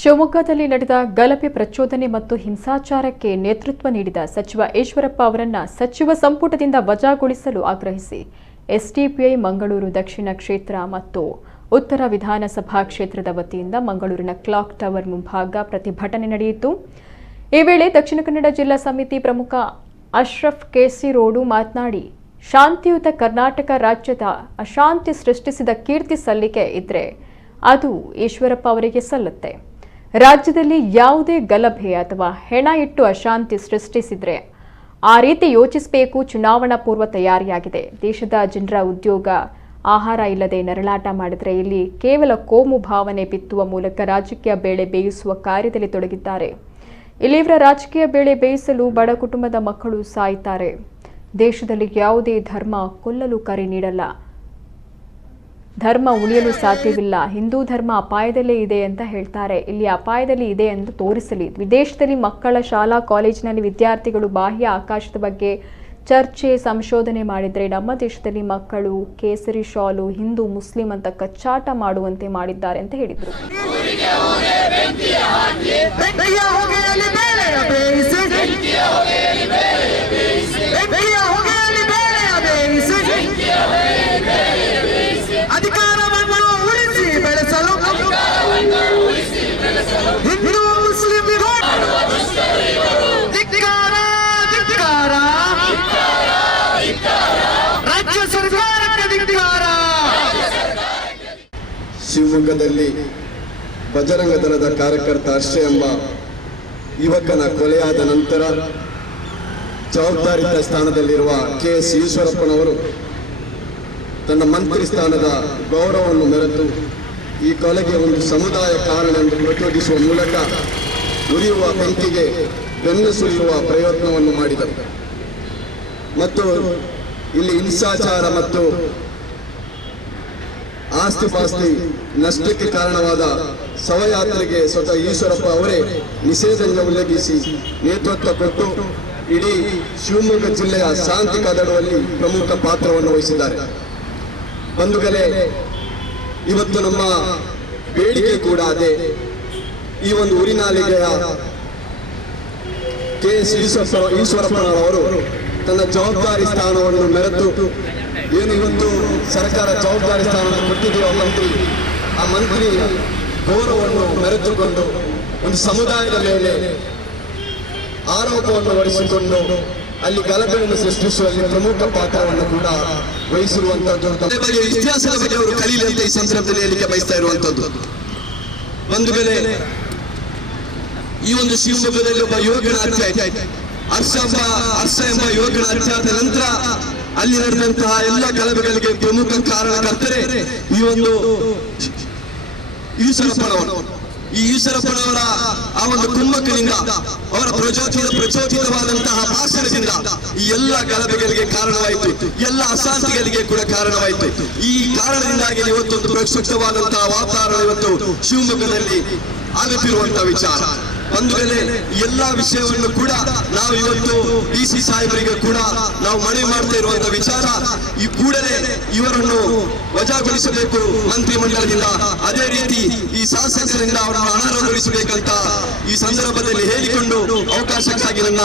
ಶಿವಮೊಗ್ಗದಲ್ಲಿ ನಡೆದ ಗಲಭೆ ಪ್ರಚೋದನೆ ಮತ್ತು ಹಿಂಸಾಚಾರಕ್ಕೆ ನೇತೃತ್ವ ನೀಡಿದ ಸಚಿವ ಈಶ್ವರಪ್ಪ ಅವರನ್ನು ಸಚಿವ ಸಂಪುಟದಿಂದ ವಜಾಗೊಳಿಸಲು ಆಗ್ರಹಿಸಿ ಎಸ್ಡಿಪಿಐ ಮಂಗಳೂರು ದಕ್ಷಿಣ ಕ್ಷೇತ್ರ ಮತ್ತು ಉತ್ತರ ವಿಧಾನಸಭಾ ಕ್ಷೇತ್ರದ ವತಿಯಿಂದ ಮಂಗಳೂರಿನ ಕ್ಲಾಕ್ ಟವರ್ ಮುಂಭಾಗ ಪ್ರತಿಭಟನೆ ನಡೆಯಿತು। ಈ ವೇಳೆ ದಕ್ಷಿಣ ಕನ್ನಡ ಜಿಲ್ಲಾ ಸಮಿತಿ ಪ್ರಮುಖ ಅಶ್ರಫ್ ಕೆಸಿ ರೋಡು ಮಾತನಾಡಿ, ಶಾಂತಿಯುತ ಕರ್ನಾಟಕ ರಾಜ್ಯದ ಅಶಾಂತಿ ಸೃಷ್ಟಿಸಿದ ಕೀರ್ತಿ ಸಲ್ಲಿಕೆ ಇದ್ರೆ ಅದು ಈಶ್ವರಪ್ಪ ಅವರಿಗೆ ಸಲ್ಲುತ್ತೆ। ರಾಜ್ಯದಲ್ಲಿ ಯಾವುದೇ ಗಲಭೆ ಅಥವಾ ಹೆಣ ಇಟ್ಟು ಅಶಾಂತಿ ಸೃಷ್ಟಿಸಿದ್ರೆ ಆ ರೀತಿ ಯೋಚಿಸಬೇಕು। ಚುನಾವಣಾ ಪೂರ್ವ ತಯಾರಿಯಾಗಿದೆ। ದೇಶದ ಜನರ ಉದ್ಯೋಗ ಆಹಾರ ಇಲ್ಲದೆ ನರಳಾಟ ಮಾಡಿದರೆ ಇಲ್ಲಿ ಕೇವಲ ಕೋಮು ಭಾವನೆ ಬಿತ್ತುವ ಮೂಲಕ ರಾಜಕೀಯ ಬೇಳೆ ಬೇಯಿಸುವ ಕಾರ್ಯದಲ್ಲಿ ತೊಡಗಿದ್ದಾರೆ। ಇಲ್ಲಿ ಇವರ ರಾಜಕೀಯ ಬೇಳೆ ಬೇಯಿಸಲು ಬಡ ಕುಟುಂಬದ ಮಕ್ಕಳು ಸಾಯ್ತಾರೆ। ದೇಶದಲ್ಲಿ ಯಾವುದೇ ಧರ್ಮ ಕೊಲ್ಲಲು ಕರೆ ನೀಡಲ್ಲ, ಧರ್ಮ ಉಳಿಯಲು ಸಾಧ್ಯವಿಲ್ಲ, ಹಿಂದೂ ಧರ್ಮ ಅಪಾಯದಲ್ಲೇ ಇದೆ ಅಂತ ಹೇಳ್ತಾರೆ। ಇಲ್ಲಿ ಅಪಾಯದಲ್ಲಿ ಇದೆ ಎಂದು ತೋರಿಸಲಿ। ವಿದೇಶದಲ್ಲಿ ಮಕ್ಕಳ ಶಾಲಾ ಕಾಲೇಜಿನಲ್ಲಿ ವಿದ್ಯಾರ್ಥಿಗಳು ಬಾಹ್ಯ ಆಕಾಶದ ಬಗ್ಗೆ ಚರ್ಚೆ ಸಂಶೋಧನೆ ಮಾಡಿದರೆ ನಮ್ಮ ದೇಶದಲ್ಲಿ ಮಕ್ಕಳು ಕೇಸರಿ ಶಾಲು ಹಿಂದೂ ಮುಸ್ಲಿಂ ಅಂತ ಕಚ್ಚಾಟ ಮಾಡುವಂತೆ ಮಾಡಿದ್ದಾರೆ ಅಂತ ಹೇಳಿದರು। ಶಿವಮೊಗ್ಗದಲ್ಲಿ ಬಜರಂಗ ದಳದ ಕಾರ್ಯಕರ್ತ ಹರ್ಷ ಎಂಬ ಯುವಕನ ಕೊಲೆಯಾದ ನಂತರ ಜವಾಬ್ದಾರಿತ ಸ್ಥಾನದಲ್ಲಿರುವ ಕೆಎಸ್ ಈಶ್ವರಪ್ಪನವರು ತನ್ನ ಮಂತ್ರಿ ಸ್ಥಾನದ ಗೌರವವನ್ನು ಮೆರೆತು ಈ ಕೊಲೆಗೆ ಒಂದು ಸಮುದಾಯ ಕಾರಣ ಎಂದು ಪ್ರಚೋದಿಸುವ ಮೂಲಕ ಉರಿಯುವ ಬೆಂಕಿಗೆ ಬೆನ್ನು ಸುರಿಯುವ ಪ್ರಯತ್ನವನ್ನು ಮಾಡಿದರು ಮತ್ತು ಇಲ್ಲಿ ಹಿಂಸಾಚಾರ ಮತ್ತು ಆಸ್ತಿಪಾಸ್ತಿ ನಷ್ಟಕ್ಕೆ ಕಾರಣವಾದ ಶವಯಾತ್ರೆಗೆ ಸ್ವತಃ ಈಶ್ವರಪ್ಪ ಅವರೇ ನಿಷೇಧಾಜ್ಞೆ ಉಲ್ಲಂಘಿಸಿ ನೇತೃತ್ವ ಕೊಟ್ಟು ಇಡೀ ಶಿವಮೊಗ್ಗ ಜಿಲ್ಲೆಯ ಶಾಂತಿ ಕದಡುವಲ್ಲಿ ಪ್ರಮುಖ ಪಾತ್ರವನ್ನು ವಹಿಸಿದ್ದಾರೆ। ಬಂಧುಗಳೇ, ಇವತ್ತು ನಮ್ಮ ಬೇಡಿಕೆ ಕೂಡ ಅದೇ। ಈ ಒಂದು ಉರಿನಾಲಿಗೆಯ ಕೆಎಸ್ ಈಶ್ವರಪ್ಪನವರು ತನ್ನ ಜವಾಬ್ದಾರಿ ಸ್ಥಾನವನ್ನು ಮೆರೆತು ಏನು ಇವತ್ತು ಸರ್ಕಾರ ಜವಾಬ್ದಾರಿ ಸ್ಥಾನವನ್ನು ಕೊಟ್ಟಿದೆಯೋ ಆ ಮಂತ್ರಿ ಗೌರವವನ್ನು ಮೆರೆತುಕೊಂಡು ಒಂದು ಸಮುದಾಯದ ಮೇಲೆ ಆರೋಪವನ್ನು ಹೊರಿಸಿಕೊಂಡು ಅಲ್ಲಿ ಗಲಭೆಯನ್ನು ಸೃಷ್ಟಿಸುವಲ್ಲಿ ಪ್ರಮುಖ ಪಾತ್ರವನ್ನು ಕೂಡ ವಹಿಸಿರುವಂತದ್ದು ಇತಿಹಾಸದ ಬಗ್ಗೆ ಅವರು ಕಲೀಲಿ ಅಂತ ಈ ಸಂದರ್ಭದಲ್ಲಿ ಹೇಳಿಕೆ ಬಯಸ್ತಾ ಇರುವಂತದ್ದು। ಬಂಧುಗಳೇ, ಈ ಒಂದು ಶಿವಮೊಗ್ಗದಲ್ಲಿ ಒಬ್ಬ ಯುವಕನ ಹತ್ಯೆ ಆಯ್ತು। ಹರ್ಷ ಎಂಬ ಯುವಕನ ಹತ್ಯೆ ಆದ ನಂತರ ಅಲ್ಲಿ ನಡೆದಂತಹ ಎಲ್ಲ ಗಲಭೆಗಳಿಗೆ ಪ್ರಮುಖ ಕಾರಣಕರ್ತರೆ ಈ ಒಂದು ಈಶ್ವರಪ್ಪನವರು। ಈ ಈಶ್ವರಪ್ಪನವರ ಆ ಒಂದು ಕುಮ್ಮಕ್ಕಿನಿಂದ ಅವರ ಪ್ರಚೋದಿತವಾದಂತಹ ಭಾಷಣದಿಂದ ಈ ಎಲ್ಲ ಗಲಭೆಗಳಿಗೆ ಕಾರಣವಾಯಿತು, ಎಲ್ಲ ಅಶಾಂತಿಗಳಿಗೆ ಕೂಡ ಕಾರಣವಾಯಿತು। ಈ ಕಾರಣದಿಂದಾಗಿ ಇವತ್ತೊಂದು ಪ್ರಕ್ಷುಬ್ಧವಾದಂತಹ ವಾತಾವರಣ ಇವತ್ತು ಶಿವಮೊಗ್ಗದಲ್ಲಿ ಆಗುತ್ತಿರುವಂತಹ ವಿಚಾರ। ಬಂಧುಗಳೇ, ಎಲ್ಲಾ ವಿಷಯವನ್ನು ಕೂಡ ನಾವು ಇವತ್ತು ಡಿಸಿ ಸಾಹೇಬರಿಗೆ ಕೂಡ ನಾವು ಮನವಿ ಮಾಡ್ತಾ ಇರುವಂತಹ ವಿಚಾರ, ಈ ಕೂಡಲೇ ಇವರನ್ನು ವಜಾಗೊಳಿಸಬೇಕು ಮಂತ್ರಿ ಮಂಡಲದಿಂದ, ಅದೇ ರೀತಿ ಈ ಶಾಸಕರಿಂದ ಅವರನ್ನು ಅನರ್ಹಗೊಳಿಸಬೇಕಂತ ಈ ಸಂದರ್ಭದಲ್ಲಿ ಹೇಳಿಕೊಂಡು ಅವಕಾಶಕ್ಕಾಗಿ ನನ್ನ